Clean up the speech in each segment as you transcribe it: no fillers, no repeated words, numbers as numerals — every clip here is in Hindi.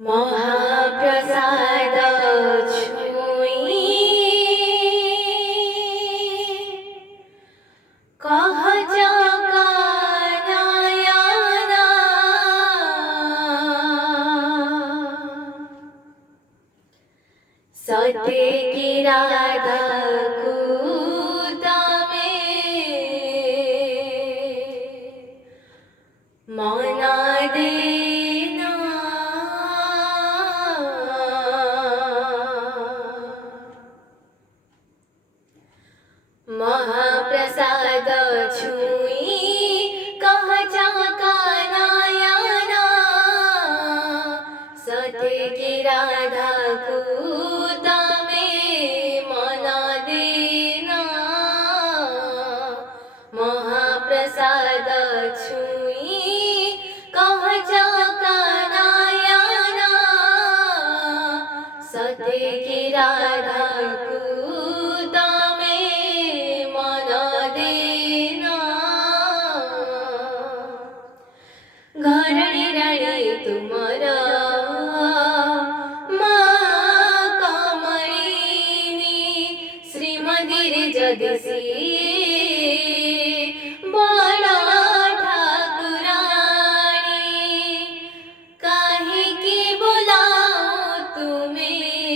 महाप्रसाद छुई कह नयना सत्य की राधा मना देना महाप्रसाद छुई कह नयना सत्य की राधा कूद में मना देना महाप्रसाद छुई कह नयना सत्य की राधा कूद में मना देना घरणी राणी तुमरा श्रीमंदिर जदसी बड़ा ठाकुरानी कहीं की बुलाओ तुम्हें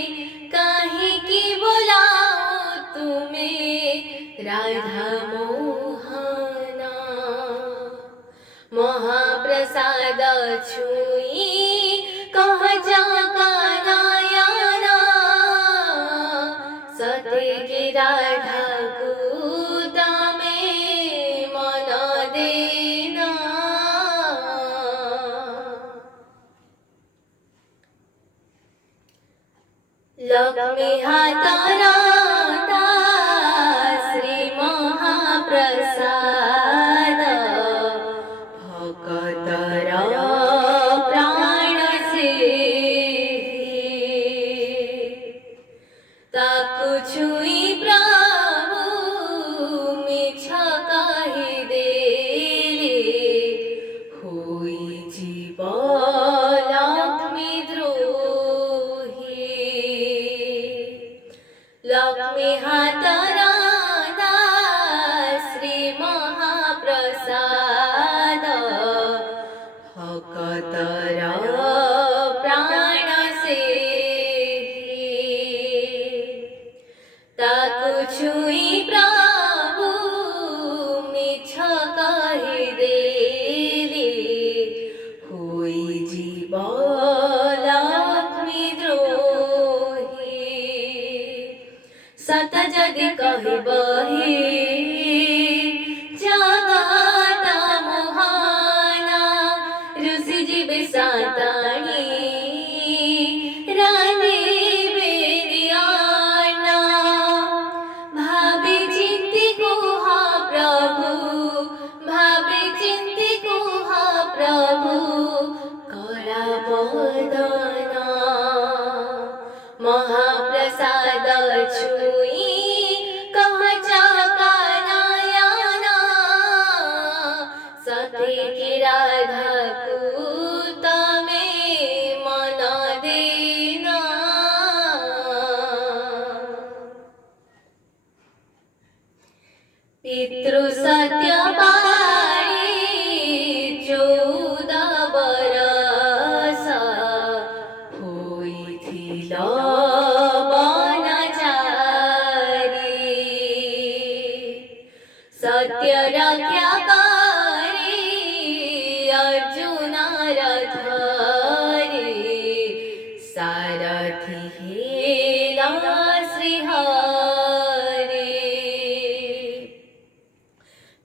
कहीं की बुलाओ तुम्हें राधा मोहना महाप्रसाद छुई कह नयना सत्य की राधा कूद में मना देना लक्ष्मी हाथ राधा श्री महाप्रसाद भक्तर प्राण से ताकु छुई प्रभु मिछ कहि देले होई जीव लक्ष्मी द्रोही लक्ष्मी हाथ राधा श्री महाप्रसाद भक्तर प्राण से ताकु छुई प्रभु मिछ कहि देले होई जीव लक्ष्मी द्रोही सत जदि कहबहि जगत मोहना ऋषि जीव साताणी रानी महाप्रसाद छुई कह नयना सत्य की राधा कूद में मना देना पितृ सत्य बाणी 14 बरस होइथिल बनचारी सत्य रक्षा करी अर्जुन रथरी सारथी हेला श्रीहरि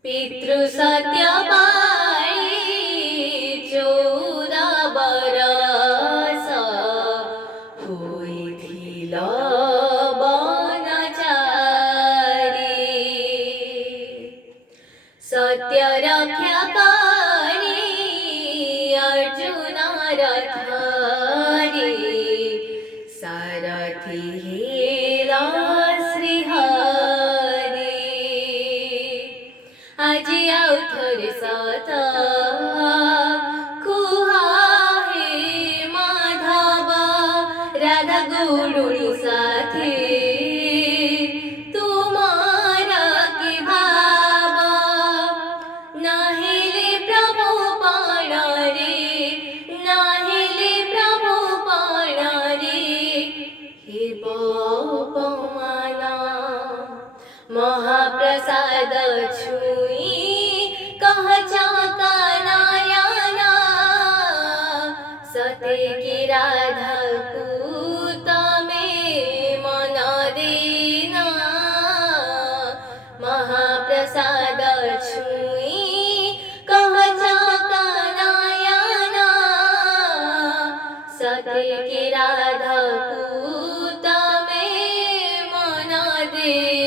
पितृ सत्य बाणी 14 बरस होइथिल बनचारी सत्य रक्षा करी अर्जुन रथरी सारथी हेला श्रीहरि आज आउ थोड़े साथ कुहा हे माधा जोडून साथे तुम्हारा के भावा नाहिले प्रभु पाणारे नाहिले प्रभु पाणारे हे पमाना महाप्रसाद छुई कहचा कानायाना सते की राधा पूत में मन देना महाप्रसाद छुई कहचा कानायाना सते की राधा पूत में मन देना।